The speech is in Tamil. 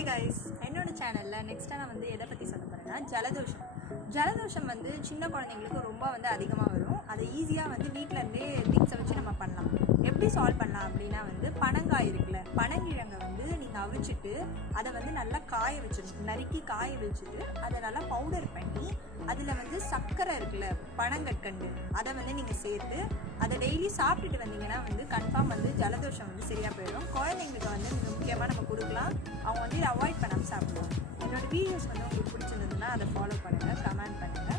ஹாய் கைஸ், என்னோட சேனலில் நெக்ஸ்ட்டாக நான் வந்து எதை பற்றி சொல்ல போகிறேன்னா ஜலதோஷம் வந்து சின்ன குழந்தைங்களுக்கு ரொம்ப வந்து அதிகமாக வரும். அதை ஈஸியாக வந்து வீட்டிலேருந்தே திங்ஸை வச்சு நம்ம பண்ணலாம். எப்படி சால்வ் பண்ணலாம் அப்படின்னா வந்து பனங்காய் இருக்குல்ல, பனங்கிழங்கை வந்து நீங்கள் அவிச்சிட்டு அதை வந்து நல்லா காய வச்சிடணும். நறுக்கி காய வச்சுட்டு அதை நல்லா பவுடர் பண்ணி அதில் வந்து சர்க்கரை இருக்குல்ல, பனங்கற்கண்டு, அதை வந்து நீங்கள் சேர்த்து அதை டெய்லி சாப்பிட்டுட்டு வந்தீங்கன்னா வந்து கன்ஃபார்ம் வந்து ஜலதோஷம் வந்து சரியாக போயிடும். குழந்தைங்களுக்கு வந்து முக்கியமாக நம்ம கொடுக்கலாம். அவங்க வந்து இதை அவாய்ட் பண்ணாமல் சாப்பிடுவோம். என்னோடய வீடியோஸ் வந்து உங்களுக்கு பிடிச்சிருந்ததுன்னா அதை ஃபாலோ பண்ணுங்கள், கமெண்ட் பண்ணுங்கள்.